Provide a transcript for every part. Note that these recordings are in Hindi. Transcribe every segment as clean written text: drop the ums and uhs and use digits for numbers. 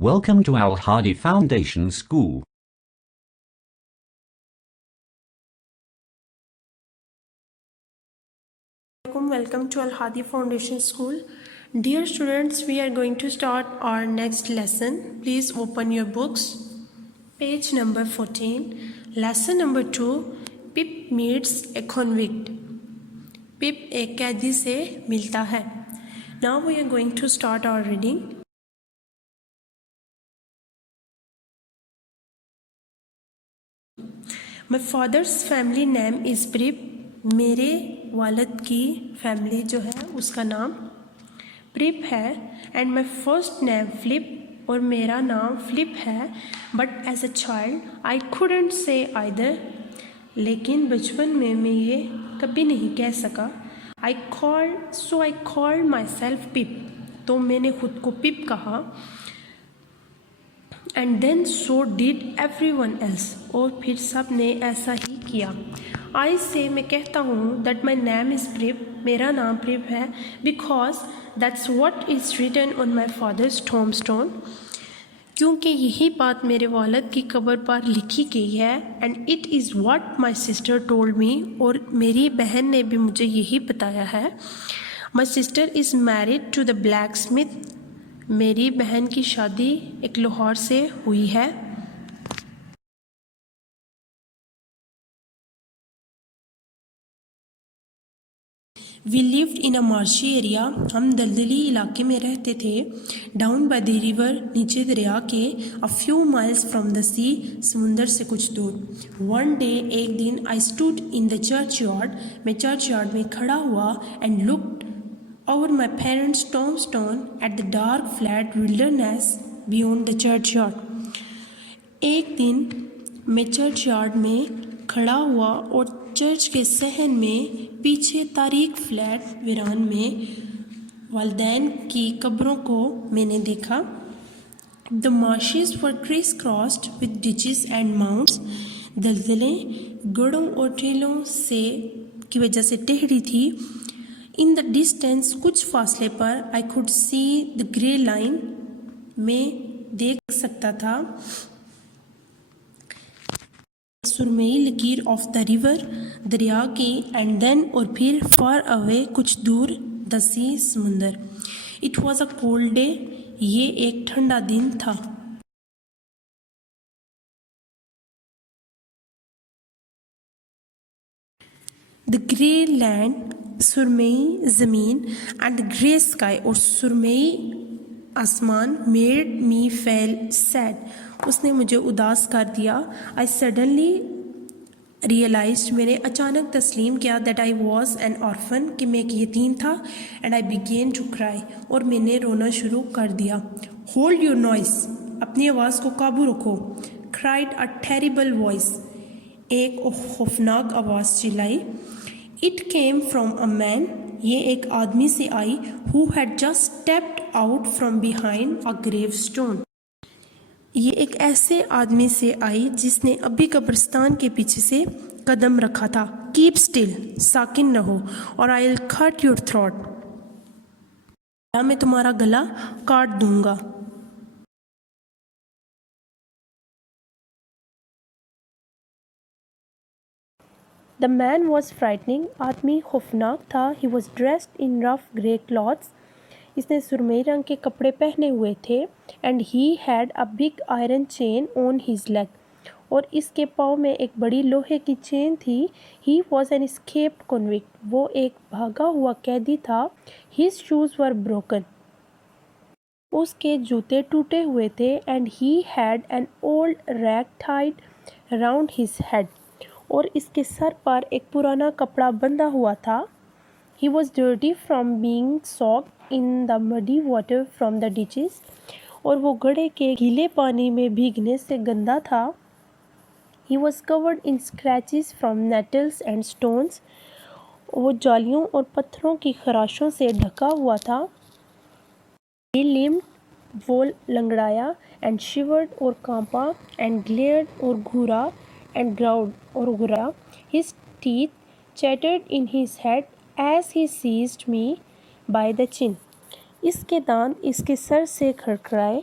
Welcome to Al Hadi Foundation School. Welcome to Al Hadi Foundation School. Dear students, we are going to start our next lesson. Please open your books. Page number 14. Lesson number 2. Pip meets a convict. Pip एक कैदी से मिलता है. Now we are going to start our reading. My father's family name is Pip. मेरे वालिद की फैमिली जो है उसका नाम प्रिप है. And my first name Philip और मेरा नाम फ्लिप है. But as a child I couldn't say either. लेकिन बचपन में मैं ये कभी नहीं कह सका. I called myself Pip. तो मैंने खुद को पिप कहा. And then so did everyone else. और फिर सब ने ऐसा ही किया. आई से मैं कहता हूँ दैट माई नेम इज़ प्रिप. मेरा नाम प्रिप है. Because that's what is written on my father's tombstone. क्योंकि यही बात मेरे वालिद की कब्र पर लिखी गई है. And it is what my sister told me. और मेरी बहन ने भी मुझे यही बताया है. My sister is married to the blacksmith. मेरी बहन की शादी एक लोहार से हुई है. We lived in a marshy area. हम दलदली इलाके में रहते थे. Down by the river. नीचे दरिया के. A few miles from the sea. समुंदर से कुछ दूर. वन डे एक दिन I stood in the church yard. मैं चर्च यार्ड में खड़ा हुआ. And looked over my parents' tombstone at the dark flat wilderness beyond the churchyard. एक दिन मैं चर्च यार्ड में खड़ा हुआ और चर्च के सहन में पीछे तारीक फ्लैट वीरान में वालदैन की कब्रों को मैंने देखा. The marshes were crisscrossed with ditches and mounds. दलदलें गढ़ों और टीलों से की वजह से टेढ़ी थी. इन द डिस्टेंस कुछ फासले पर I could see the grey line. मैं देख सकता था सुरमई लकीर ऑफ द रिवर. दरिया की. एंड देन और फिर फार अवे कुछ दूर द सी समुंदर. It was a cold day. ये एक ठंडा दिन था. द ग्रे लैंड सुरमई ज़मीन. एंड ग्रे स्काई और सुरमई आसमान. Made me feel sad. उसने मुझे उदास कर दिया. I suddenly realised. मैंने अचानक तस्लीम किया that I was an orphan. कि मैं एक यतीम था. And I began to cry. और मैंने रोना शुरू कर दिया. Hold your noise. अपनी आवाज़ को काबू रखो. Cried a terrible voice. एक खौफनाक आवाज़ चिल्लाई. It came from a man. ये एक आदमी से आई. Who had just stepped out from behind a gravestone. ये एक ऐसे आदमी से आई जिसने अभी कब्रिस्तान के पीछे से कदम रखा था. Keep still. साकिन रहो. और I will cut your throat. मैं तुम्हारा गला काट दूंगा. The man was frightening. आदमी खौफनाक था. He was dressed in rough grey clothes. इसने सुरमई रंग के कपड़े पहने हुए थे. And he had a big iron chain on his leg. और इसके पाँव में एक बड़ी लोहे की चेन थी. He was an escaped convict. वो एक भागा हुआ कैदी था. His shoes were broken. उसके जूते टूटे हुए थे. And he had an old rag tied around his head. और इसके सर पर एक पुराना कपड़ा बंधा हुआ था. He was dirty from being soaked in the muddy water from the ditches. और वो गड्ढे के गीले पानी में भीगने से गंदा था. He was covered in scratches from nettles and stones. वो जालियों और पत्थरों की खराशों से ढका हुआ था. He limped. वो लंगड़ाया. And shivered और कांपा. And glared और घूरा. And growled और घुरा. His teeth chattered in his head as he seized me by the chin. इसके दांत इसके सर से खड़खड़ाए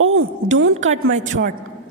Oh, don't cut my throat.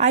I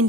in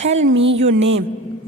Tell me your name.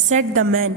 Said the man.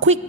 Quick,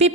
Pip,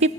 Pip,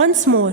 Once more.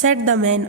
Said the man.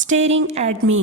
Staring at me.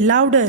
Louder,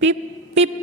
Pip, Pip,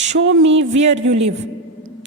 Show me where you live.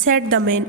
Said the man.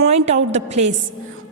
Point out the place.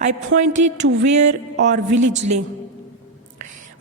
I pointed to where our village lay.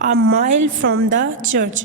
A mile from the church.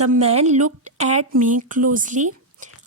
The man looked at me closely.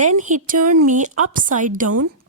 Then he turned me upside down.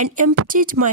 And emptied my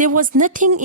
There was nothing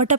But a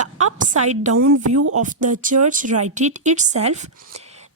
The upside down view of the church righted itself.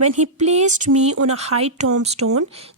When he placed me on a high tombstone.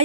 I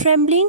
Trembling.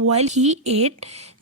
While he ate.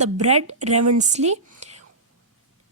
The bread ravenously.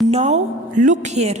Now look here.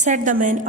Said the man.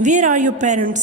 Where are your parents?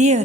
There.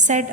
Said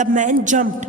The man jumped.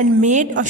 and made a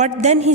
But then he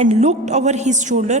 and looked over his shoulder.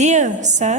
There sir.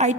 I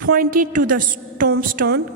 Pointed to the tombstone.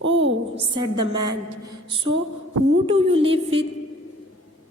Oh, said the man. So who do you live with?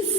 If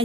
I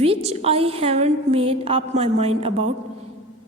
Which I haven't made up my mind about.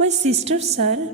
My sister sir.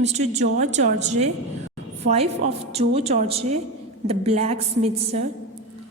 Mr. George Rey. Wife of Joe George Rey. The blacksmith sir.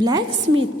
Blacksmith.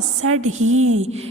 said he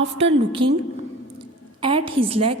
After looking at his leg.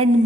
And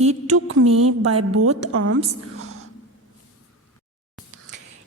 He took me by both arms.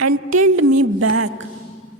And tilted me back.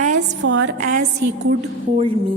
As far as he could hold me.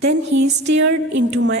Then he stared into my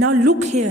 Now look here.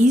He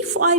If I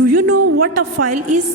Do you know what a file is?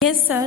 Yes sir.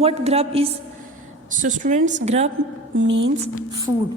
what grub is? So students, grub means food.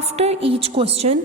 After each question.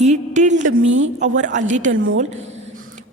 He told me over a little more.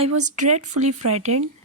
I was dreadfully frightened.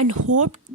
And hoped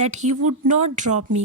that he would not drop me.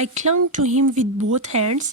I clung to him with both hands.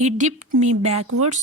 He dipped me backwards.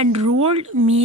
And rolled me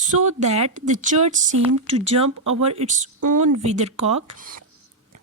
So that the church seemed to jump over its own weathercock.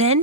Then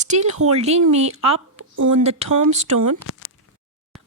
still holding me up on the tombstone.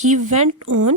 He went on.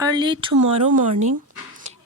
Early tomorrow morning.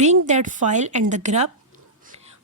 Bring that file and the grub.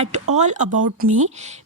at all about me.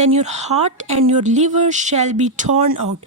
then your heart and your liver shall be torn out.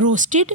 roasted.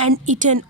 and eaten.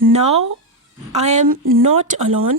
now I am not alone.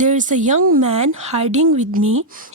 there is a young man hiding with me.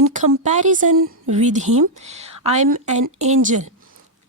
in comparison with him I am an angel.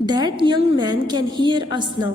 that young man can hear us now.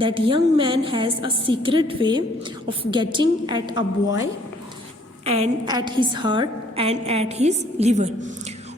that young man has a secret way of getting at a boy and at his heart and at his liver.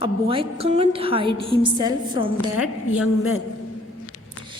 a boy can't hide himself from that young man.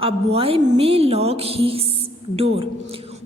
a boy may lock his door.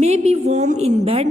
may be warm in bed.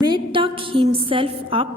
may tuck himself up.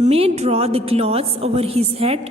may draw the clothes over his head.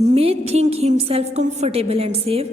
may think himself comfortable and safe.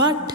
but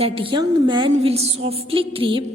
that young man will softly creep.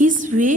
his way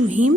to him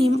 him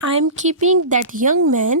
I am keeping that young man.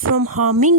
from harming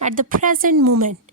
at the present moment.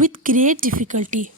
with great difficulty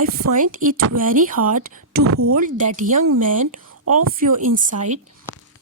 I find it very hard to hold that young man off your inside.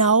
Now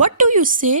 what do you say؟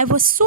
I was so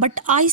But I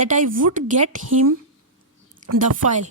that I would get him the file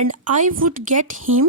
And I would get him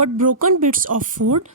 what broken bits of food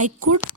I could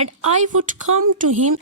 And I would come to him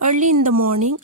early in the morning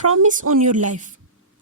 Promise on your life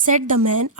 said the man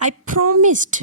I promised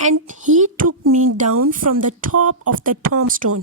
And he took me down from the top of the tombstone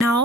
Now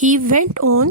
he went on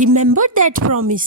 Remember that promise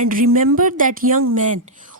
And remember that young man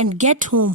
And get home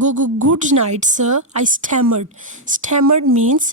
Good night sir I stammered. Stammered means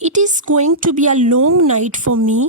It is going to be a long night for me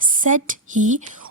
said he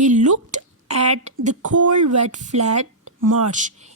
He looked at the cold wet flat marsh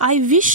I wish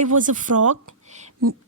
I was a frog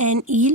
an eel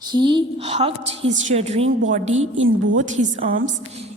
He hugged his shuddering body in both his arms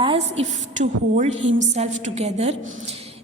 As if to hold himself together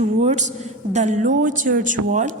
towards the low church wall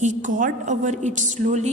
He caught over it slowly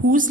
whose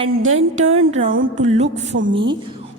And then turned round to look for me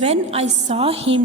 When I saw him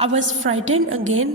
I was frightened again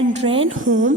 And ran home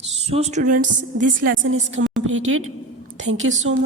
So students this lesson is completed. Thank you so